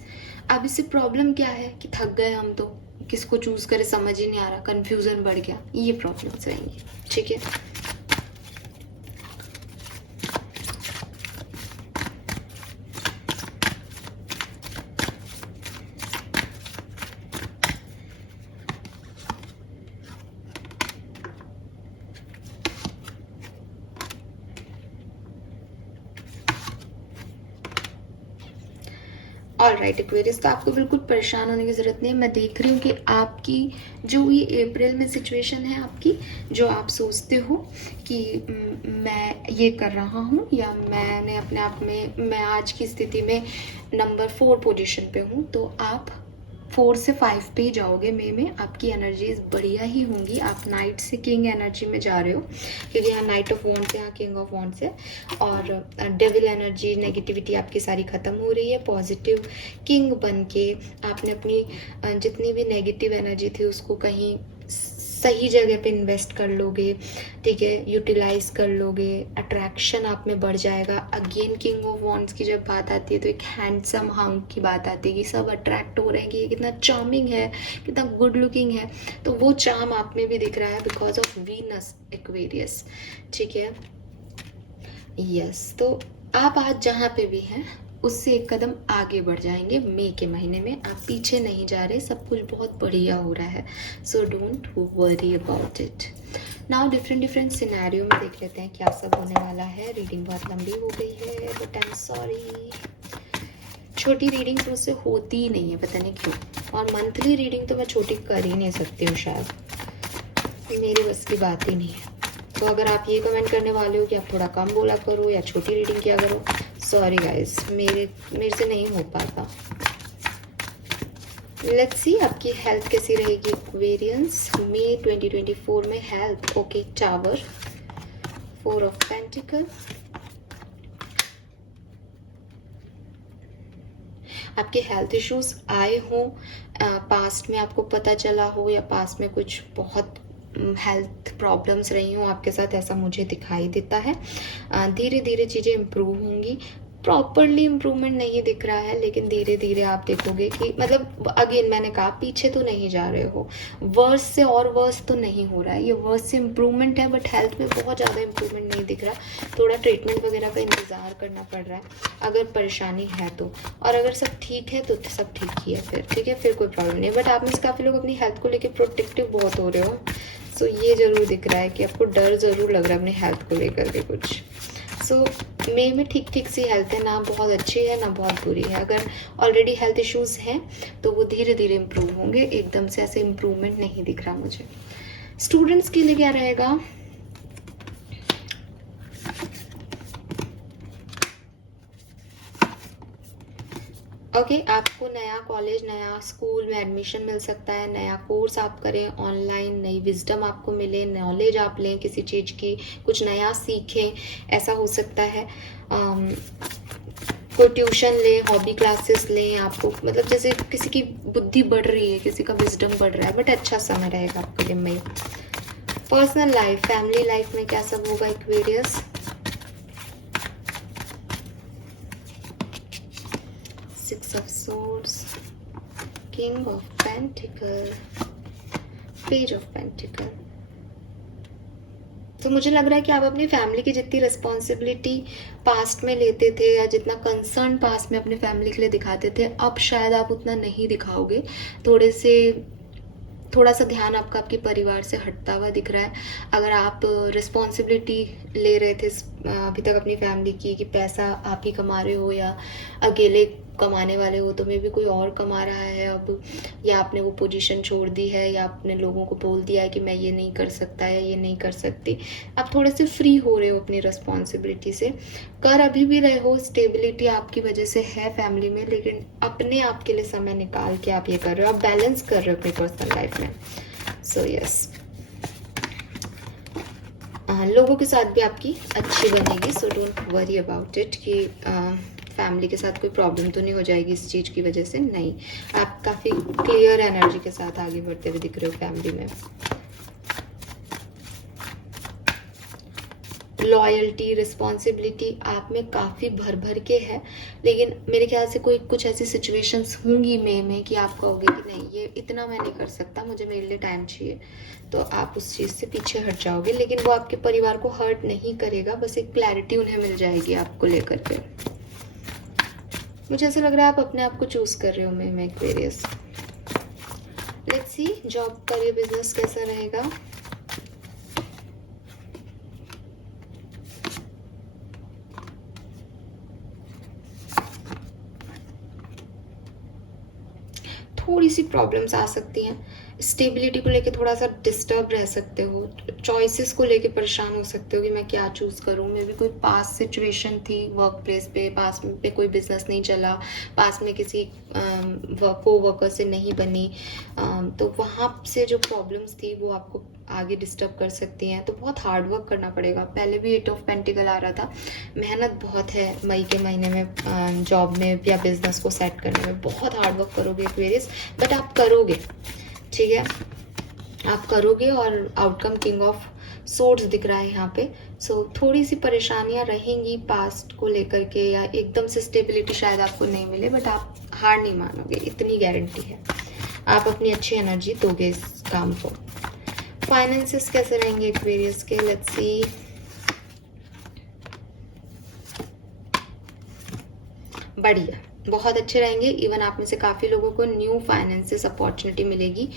अब इससे प्रॉब्लम क्या है कि थक गए हम, तो किसको चूज़ करें समझ ही नहीं आ रहा, कन्फ्यूज़न बढ़ गया, ये प्रॉब्लम्स रहेंगी, ठीक है. ऑलराइट एक्वेरियस, तो आपको बिल्कुल परेशान होने की ज़रूरत नहीं है। मैं देख रही हूँ कि आपकी जो ये अप्रैल में सिचुएशन है आपकी, जो आप सोचते हो कि मैं ये कर रहा हूँ या मैंने अपने आप में, मैं आज की स्थिति में नंबर 4 पोजीशन पे हूँ, तो आप 4 से 5 पे ही जाओगे। मई में आपकी एनर्जीज बढ़िया ही होंगी। आप नाइट से किंग एनर्जी में जा रहे हो, क्योंकि यहाँ नाइट ऑफ वॉन्ड्स है, यहाँ किंग ऑफ वॉन्ड्स है, और डेविल एनर्जी, नेगेटिविटी आपकी सारी ख़त्म हो रही है। पॉजिटिव किंग बन के आपने अपनी जितनी भी नेगेटिव एनर्जी थी उसको कहीं सही जगह पे इन्वेस्ट कर लोगे, ठीक है, यूटिलाइज कर लोगे, अट्रैक्शन आप में बढ़ जाएगा। अगेन किंग ऑफ वॉन्ड्स की जब बात आती है तो एक हैंडसम हंग की बात आती है कि सब अट्रैक्ट हो रहे हैं कि ये कितना चार्मिंग है, कितना गुड लुकिंग है, तो वो चार्म आप में भी दिख रहा है बिकॉज ऑफ वीनस एक्वेरियस, ठीक है। यस, तो आप आज जहाँ पे भी हैं उससे एक कदम आगे बढ़ जाएंगे। मई के महीने में आप पीछे नहीं जा रहे, सब कुछ बहुत बढ़िया हो रहा है, so don't worry about it. Now different scenario में देख लेते हैं क्या सब होने वाला है। रीडिंग बहुत लंबी हो गई है, बट आई एम सॉरी, छोटी रीडिंग मुझसे होती ही नहीं है, पता नहीं क्यों, और मंथली रीडिंग तो मैं छोटी कर ही नहीं सकती हूँ, शायद मेरी बस की बात ही नहीं है। तो अगर आप ये कमेंट करने वाले हो कि आप थोड़ा कम बोला करो या छोटी रीडिंग किया करो, सॉरी गाइस, मेरे से नहीं हो पाता। लेट्स सी आपकी हेल्थ कैसी रहेगी एक्वेरियंस मई 2024 में। Health okay, tower, 4 of pentacle, आपके हेल्थ इश्यूज आए हों, पास्ट में आपको पता चला हो, या पास्ट में कुछ बहुत हेल्थ प्रॉब्लम्स रही हों आपके साथ, ऐसा मुझे दिखाई देता है। धीरे धीरे चीज़ें इम्प्रूव होंगी। प्रॉपरली इम्प्रूवमेंट नहीं दिख रहा है, लेकिन धीरे धीरे आप देखोगे कि, मतलब अगेन मैंने कहा, पीछे तो नहीं जा रहे हो, वर्स से और वर्स तो नहीं हो रहा है, ये वर्स से इम्प्रूवमेंट है, बट हेल्थ में बहुत ज़्यादा इम्प्रूवमेंट नहीं दिख रहा। थोड़ा ट्रीटमेंट वगैरह का इंतज़ार करना पड़ रहा है अगर परेशानी है तो, और अगर सब ठीक है तो सब ठीक ही है फिर, ठीक है, फिर कोई प्रॉब्लम नहीं है। बट आप में से काफ़ी लोग अपनी हेल्थ को लेकर प्रोटेक्टिव बहुत हो रहे हो, सो ये ज़रूर दिख रहा है कि आपको डर ज़रूर लग रहा है अपनी हेल्थ को लेकर के कुछ। सो मई में ठीक ठीक सी हेल्थ है, ना बहुत अच्छी है ना बहुत बुरी है। अगर ऑलरेडी हेल्थ इश्यूज हैं तो वो धीरे धीरे इम्प्रूव होंगे, एकदम से ऐसे इम्प्रूवमेंट नहीं दिख रहा मुझे। स्टूडेंट्स के लिए क्या रहेगा, ओके, आपको नया कॉलेज, नया स्कूल में एडमिशन मिल सकता है, नया कोर्स आप करें ऑनलाइन, नई विजडम आपको मिले, नॉलेज आप लें किसी चीज़ की, कुछ नया सीखें, ऐसा हो सकता है। कोई ट्यूशन लें, हॉबी क्लासेस लें, आपको मतलब जैसे किसी की बुद्धि बढ़ रही है, किसी का विजडम बढ़ रहा है, बट अच्छा समय रहेगा आपके लिए मई। पर्सनल लाइफ, फैमिली लाइफ में क्या सब होगा Aquarius, Six of Swords, King of Pentacle, Page of Pentacle। तो मुझे लग रहा है कि आप अपनी फैमिली की जितनी रिस्पॉन्सिबिलिटी पास्ट में लेते थे, या जितना कंसर्न पास्ट में अपने फैमिली के लिए दिखाते थे, अब शायद आप उतना नहीं दिखाओगे। थोड़ा सा ध्यान आपका आपके परिवार से हटता हुआ दिख रहा है। अगर आप रिस्पॉन्सिबिलिटी ले रहे थे अभी तक अपनी फैमिली की, कि पैसा आप ही कमा रहे हो या अकेले कमाने वाले हो, तो मे भी कोई और कमा रहा है अब, या आपने वो पोजीशन छोड़ दी है, या आपने लोगों को बोल दिया है कि मैं ये नहीं कर सकता या ये नहीं कर सकती। आप थोड़े से फ्री हो रहे हो अपनी रिस्पॉन्सिबिलिटी से, कर अभी भी रहे हो, स्टेबिलिटी आपकी वजह से है फैमिली में, लेकिन अपने आप के लिए समय निकाल के आप ये कर रहे हो, आप बैलेंस कर रहे हो अपनी पर्सनल लाइफ में। सो यस, लोगों के साथ भी आपकी अच्छी बनेगी, so don't worry about it कि फैमिली के साथ कोई प्रॉब्लम तो नहीं हो जाएगी इस चीज़ की वजह से, नहीं, आप काफ़ी क्लियर एनर्जी के साथ आगे बढ़ते हुए दिख रहे हो फैमिली में। लॉयल्टी, रिस्पॉन्सिबिलिटी आप में काफ़ी भर भर के है, लेकिन मेरे ख्याल से कुछ ऐसी सिचुएशंस होंगी मई में कि आप कहोगे कि नहीं, ये इतना मैं नहीं कर सकता, मुझे मेरे लिए टाइम चाहिए, तो आप उस चीज़ से पीछे हट जाओगे। लेकिन वो आपके परिवार को हर्ट नहीं करेगा, बस एक क्लैरिटी उन्हें मिल जाएगी आपको लेकर के। मुझे ऐसा लग रहा है आप अपने आप को चूज कर रहे हो मई में Aquarius. Let's see job, career, business कैसा रहेगा। थोड़ी सी प्रॉब्लम्स आ सकती हैं। स्टेबिलिटी को लेके थोड़ा सा डिस्टर्ब रह सकते हो, चॉइसेस को लेके परेशान हो सकते हो कि मैं क्या चूज़ करूँ। मे भी कोई पास सिचुएशन थी वर्क प्लेस पे, पास में पे कोई बिजनेस नहीं चला, पास में किसी को वर्कर से नहीं बनी, तो वहाँ से जो प्रॉब्लम्स थी वो आपको आगे डिस्टर्ब कर सकती हैं। तो बहुत हार्ड वर्क करना पड़ेगा। पहले भी 8 ऑफ पेंटिकल आ रहा था, मेहनत बहुत है मई के महीने में जॉब में या बिजनेस को सेट करने में। बहुत हार्ड वर्क करोगे एक्वेरियस, बट आप करोगे, ठीक है, आप करोगे। और आउटकम किंग ऑफ सोर्ड्स दिख रहा है यहाँ पे। सो थोड़ी सी परेशानियाँ रहेंगी पास्ट को लेकर के, या एकदम से स्टेबिलिटी शायद आपको नहीं मिले, बट आप हार नहीं मानोगे, इतनी गारंटी है। आप अपनी अच्छी एनर्जी दोगे इस काम को। फाइनेंसेस कैसे रहेंगे एक्वेरियस के, लेट्स सी। बढ़िया, बहुत अच्छे रहेंगे। इवन आप में से काफ़ी लोगों को न्यू फाइनेंसेस अपॉर्चुनिटी मिलेगी।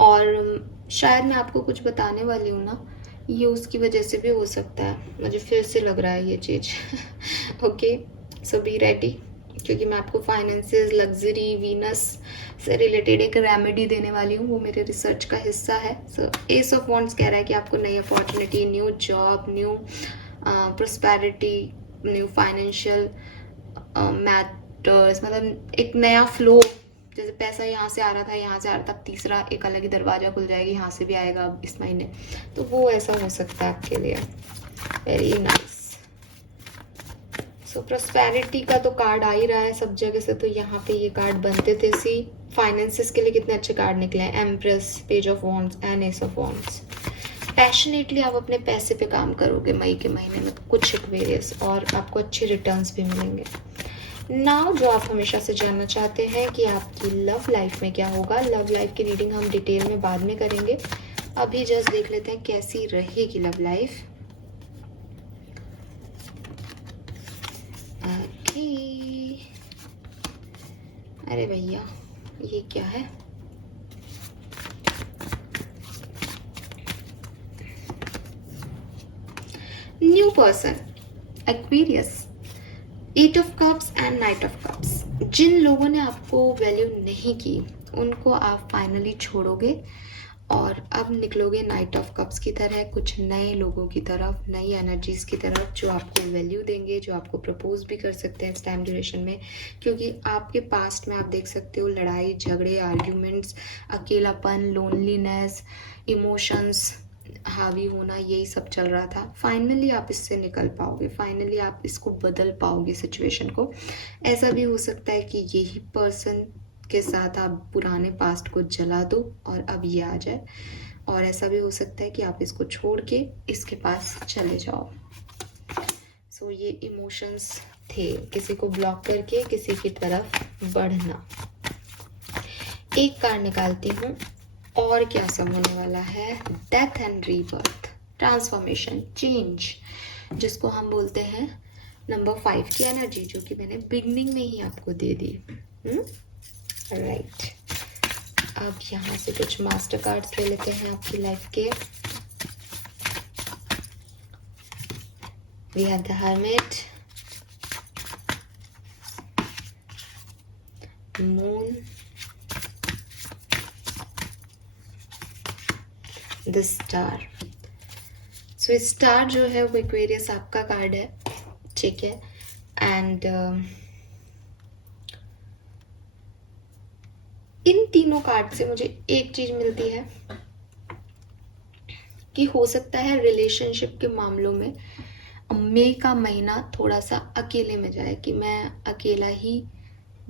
और शायद मैं आपको कुछ बताने वाली हूँ ना, ये उसकी वजह से भी हो सकता है, मुझे फिर से लग रहा है ये चीज़। ओके, सो बी रेडी, क्योंकि मैं आपको फाइनेंसेस, लग्जरी, वीनस से रिलेटेड एक रेमेडी देने वाली हूँ, वो मेरे रिसर्च का हिस्सा है। सो एस ऑफ वॉन्ड्स कह रहा है कि आपको नई opportunity, new job, new prosperity, new financial matters, मतलब एक नया फ्लो। जैसे पैसा यहाँ से आ रहा था, यहाँ से आ रहा था, तीसरा एक अलग ही दरवाजा खुल जाएगी, यहाँ से भी आएगा अब इस महीने। तो वो ऐसा हो सकता है आपके लिए। Very nice. सो प्रोस्पेरिटी का तो कार्ड आ ही रहा है सब जगह से, तो यहाँ पे ये कार्ड बनते थे। सी फाइनेंसेस के लिए कितने अच्छे कार्ड निकले हैं, empress, page of wands and S of wands. Passionately आप अपने पैसे पे काम करोगे मई के महीने में कुछ एक्वेरियस, और आपको अच्छे रिटर्न्स भी मिलेंगे। नाउ जो आप हमेशा से जानना चाहते हैं कि आपकी लव लाइफ में क्या होगा, लव लाइफ की रीडिंग हम डिटेल में बाद में करेंगे। अभी जस्ट देख लेते हैं कैसी रहेगी लव लाइफ। ओके, अरे भैया ये क्या है, new person Aquarius, 8 of cups and knight of cups. जिन लोगों ने आपको वैल्यू नहीं की उनको आप फाइनली छोड़ोगे और अब निकलोगे नाइट ऑफ कप्स की तरह, कुछ नए लोगों की तरफ, नई एनर्जीज की तरफ, जो आपको वैल्यू देंगे, जो आपको प्रपोज भी कर सकते हैं इस टाइम ड्यूरेशन में। क्योंकि आपके पास्ट में आप देख सकते हो लड़ाई झगड़े, आर्ग्यूमेंट्स, अकेलापन, लोनलीनेस, इमोशंस हावी होना, यही सब चल रहा था। फाइनली आप इससे निकल पाओगे, फाइनली आप इसको बदल पाओगे सिचुएशन को। ऐसा भी हो सकता है कि यही पर्सन के साथ आप पुराने पास्ट को जला दो और अब ये आ जाए, और ऐसा भी हो सकता है कि आप इसको छोड़ के इसके पास चले जाओ। सो ये इमोशंस थे, किसी को ब्लॉक करके किसी की तरफ बढ़ना। एक कार्ड निकालती हूँ, और क्या सब होने वाला है, death and rebirth, transformation, change, जिसको हम बोलते हैं नंबर 5 की एनर्जी, जो कि मैंने बिगनिंग में ही आपको दे दी। राइट, अब यहाँ से कुछ मास्टर कार्ड्स ले लेते हैं आपकी लाइफ के। We have the hermit, moon, the star. So star जो है वो एक्वेरियस आपका कार्ड है, ठीक है। एंड इन तीनों कार्ड से मुझे एक चीज मिलती है कि हो सकता है रिलेशनशिप के मामलों में मई का महीना थोड़ा सा अकेले में जाए, कि मैं अकेला ही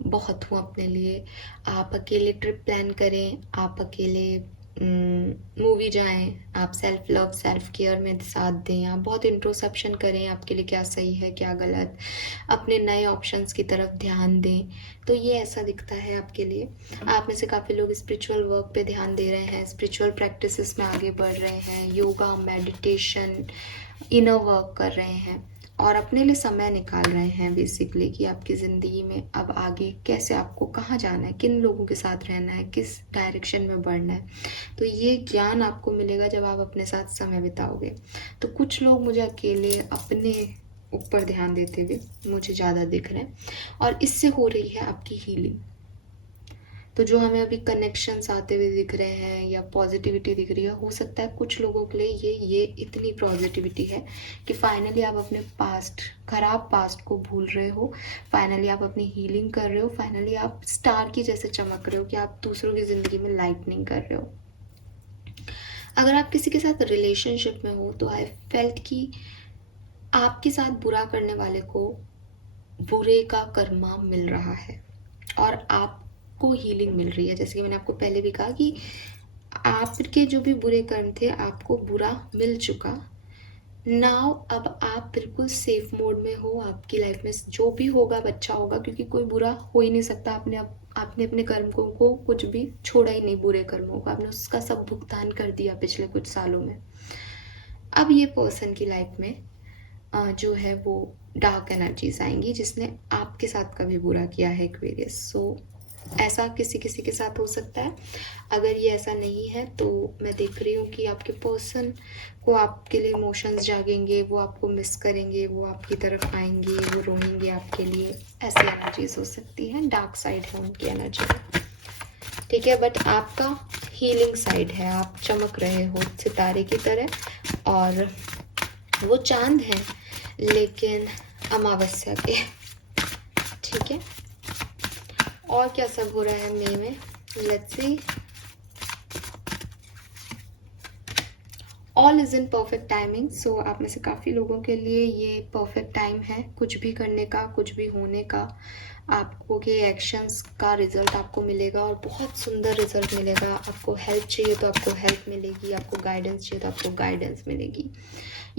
बहुत हूँ अपने लिए। आप अकेले ट्रिप प्लान करें, आप अकेले मूवी जाएं, आप सेल्फ लव, सेल्फ केयर में साथ दें, आप बहुत इंट्रोस्पेक्शन करें, आपके लिए क्या सही है क्या गलत, अपने नए ऑप्शंस की तरफ ध्यान दें। तो ये ऐसा दिखता है आपके लिए। आप में से काफ़ी लोग स्पिरिचुअल वर्क पे ध्यान दे रहे हैं, स्पिरिचुअल प्रैक्टिसेस में आगे बढ़ रहे हैं, योगा, मेडिटेशन, इनर वर्क कर रहे हैं, और अपने लिए समय निकाल रहे हैं बेसिकली, कि आपकी ज़िंदगी में अब आगे कैसे, आपको कहाँ जाना है, किन लोगों के साथ रहना है, किस डायरेक्शन में बढ़ना है। तो ये ज्ञान आपको मिलेगा जब आप अपने साथ समय बिताओगे। तो कुछ लोग मुझे अकेले अपने ऊपर ध्यान देते हुए मुझे ज़्यादा दिख रहे हैं, और इससे हो रही है आपकी हीलिंग। तो जो हमें अभी कनेक्शंस आते हुए दिख रहे हैं या पॉजिटिविटी दिख रही है, हो सकता है कुछ लोगों के लिए ये इतनी पॉजिटिविटी है कि फाइनली आप अपने पास्ट, खराब पास्ट को भूल रहे हो, फाइनली आप अपनी हीलिंग कर रहे हो, फाइनली आप स्टार की जैसे चमक रहे हो कि आप दूसरों की ज़िंदगी में लाइटनिंग कर रहे हो। अगर आप किसी के साथ रिलेशनशिप में हो तो आई फेल्ट कि आपके साथ बुरा करने वाले को बुरे का कर्मा मिल रहा है और आपको हीलिंग मिल रही है। जैसे कि मैंने आपको पहले भी कहा कि आपके जो भी बुरे कर्म थे आपको बुरा मिल चुका। नाउ अब आप बिल्कुल सेफ मोड में हो। आपकी लाइफ में जो भी होगा अच्छा होगा, क्योंकि कोई बुरा हो ही नहीं सकता। आपने अपने कर्मों को कुछ भी छोड़ा ही नहीं, बुरे कर्मों को आपने उसका सब भुगतान कर दिया पिछले कुछ सालों में। अब ये पर्सन की लाइफ में जो है वो डार्क एनर्जीज आएंगी जिसने आपके साथ कभी बुरा किया है एक्वेरियस। सो ऐसा किसी किसी के साथ हो सकता है। अगर ये ऐसा नहीं है तो मैं देख रही हूँ कि आपके पर्सन को आपके लिए इमोशंस जागेंगे, वो आपको मिस करेंगे, वो आपकी तरफ आएंगे, वो रोएंगे आपके लिए। ऐसी एनर्जीज हो सकती हैं, डार्क साइड है उनकी एनर्जी, ठीक है। बट आपका हीलिंग साइड है, आप चमक रहे हो सितारे की तरह, और वो चांद है लेकिन अमावस्या के, ठीक है। और क्या सब हो रहा है मई में, let's see. All is in perfect timing. So आप में से काफ़ी लोगों के लिए ये परफेक्ट टाइम है कुछ भी करने का, कुछ भी होने का। आपको के एक्शंस का रिजल्ट आपको मिलेगा और बहुत सुंदर रिजल्ट मिलेगा। आपको हेल्प चाहिए तो आपको हेल्प मिलेगी, आपको गाइडेंस चाहिए तो आपको गाइडेंस मिलेगी।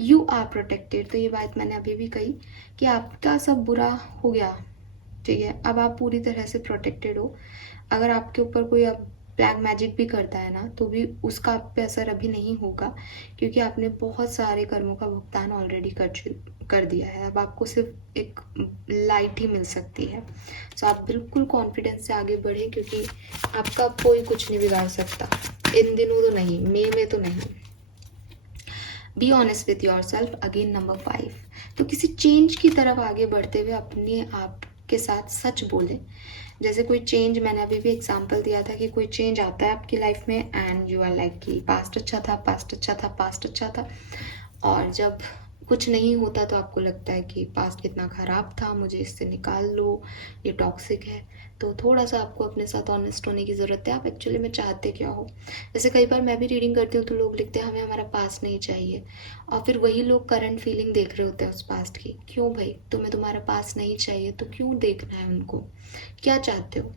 You are protected. तो ये बात मैंने अभी भी कही कि आपका सब बुरा हो गया, ठीक है। अब आप पूरी तरह से प्रोटेक्टेड हो। अगर आपके ऊपर कोई अब ब्लैक मैजिक भी करता है ना तो भी उसका आप पे असर अभी नहीं होगा, क्योंकि आपने बहुत सारे कर्मों का भुगतान ऑलरेडी कर दिया है। अब आपको सिर्फ एक लाइट ही मिल सकती है। सो आप बिल्कुल कॉन्फिडेंस से आगे बढ़ें, क्योंकि आपका कोई कुछ नहीं बिगाड़ सकता इन दिनों तो नहीं, मई में तो नहीं। Be honest with your self. Again number 5। तो किसी चेंज की तरफ आगे बढ़ते हुए अपने आप के साथ सच बोलें। जैसे कोई चेंज, मैंने अभी भी एग्जांपल दिया था कि कोई चेंज आता है आपकी लाइफ में एंड यू आर लाइक कि पास्ट अच्छा था, पास्ट अच्छा था, पास्ट अच्छा था, और जब कुछ नहीं होता तो आपको लगता है कि पास्ट कितना ख़राब था, मुझे इससे निकाल लो, ये टॉक्सिक है। तो थोड़ा सा आपको अपने साथ ऑनेस्ट होने की ज़रूरत है, आप एक्चुअली में चाहते क्या हो। जैसे कई बार मैं भी रीडिंग करती हूँ तो लोग लिखते हैं हमें हमारा पास्ट नहीं चाहिए, और फिर वही लोग करंट फीलिंग देख रहे होते हैं उस पास्ट की। क्यों भाई, तुम्हें तुम्हारा पास्ट नहीं चाहिए तो क्यों देखना है उनको, क्या चाहते हो।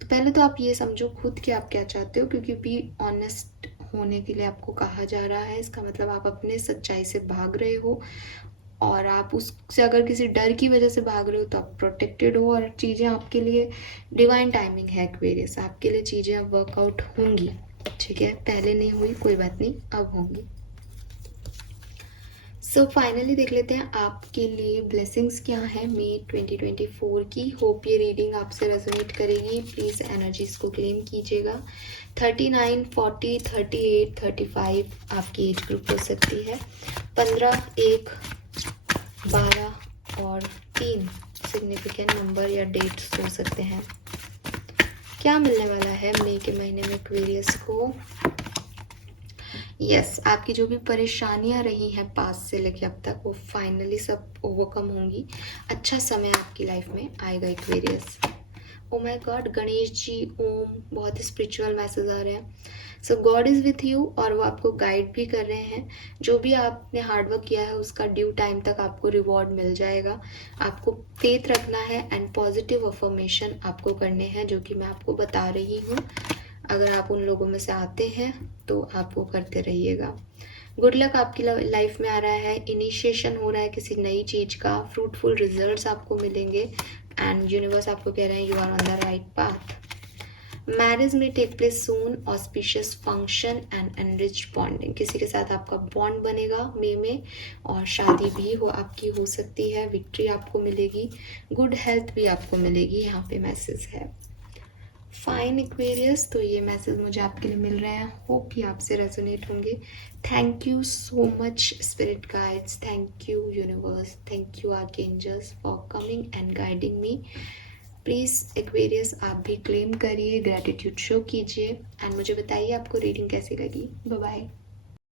तो पहले तो आप ये समझो खुद कि आप क्या चाहते हो, क्योंकि बी ऑनेस्ट होने के लिए आपको कहा जा रहा है। इसका मतलब आप अपने सच्चाई से भाग रहे हो, और आप उससे अगर किसी डर की वजह से भाग रहे हो तो आप प्रोटेक्टेड हो, और चीज़ें आपके लिए डिवाइन टाइमिंग है एक्वेरियस, आपके लिए चीज़ें अब वर्कआउट होंगी, ठीक है। पहले नहीं हुई कोई बात नहीं, अब होंगी। सो फाइनली देख लेते हैं आपके लिए ब्लेसिंग्स क्या है मई 2024 की। होप ये रीडिंग आपसे रेजोनेट करेगी। प्लीज़ एनर्जीज को क्लेम कीजिएगा। 39, 40, 38, 35 आपकी एज ग्रुप हो सकती है। 15, 1, 12 और 3 सिग्निफिकेंट नंबर या डेट्स हो सकते हैं। क्या मिलने वाला है मई के महीने में एक्वेरियस को। यस, आपकी जो भी परेशानियां रही हैं पास से लेके अब तक, वो फाइनली सब ओवरकम होंगी। अच्छा समय आपकी लाइफ में आएगा Aquarius. Oh my God, Ganesh ji Om, बहुत ही स्पिरिचुअल मैसेज आ रहे हैं। So God is with you, और वो आपको गाइड भी कर रहे हैं। जो भी आपने हार्डवर्क किया है उसका ड्यू टाइम तक आपको रिवॉर्ड मिल जाएगा। आपको फेथ रखना है एंड पॉजिटिव अफर्मेशन आपको करने हैं, जो कि मैं आपको बता रही हूँ। अगर आप उन लोगों में से आते हैं तो आप वो करते रहिएगा। गुड लक आपकी लाइफ में आ रहा है। इनिशिएशन हो रहा है किसी नई चीज़ का। फ्रूटफुल रिजल्ट्स आपको मिलेंगे एंड यूनिवर्स आपको कह रहे हैं you are on the right path. Marriage में take place soon, auspicious function and enriched bonding. किसी के साथ आपका बॉन्ड बनेगा मई में, और शादी भी आपकी हो सकती है। विक्ट्री आपको मिलेगी, गुड हेल्थ भी आपको मिलेगी, यहाँ पे मैसेज है। फाइन एक्वेरियस, तो ये मैसेज मुझे आपके लिए मिल रहे हैं। होप कि आपसे रेजोनेट होंगे। Thank you so much spirit guides, thank you universe, thank you archangels for coming and guiding me. Please Aquarius आप भी क्लेम करिए, ग्रैटिट्यूड शो कीजिए एंड मुझे बताइए आपको रीडिंग कैसी लगी। Bye bye.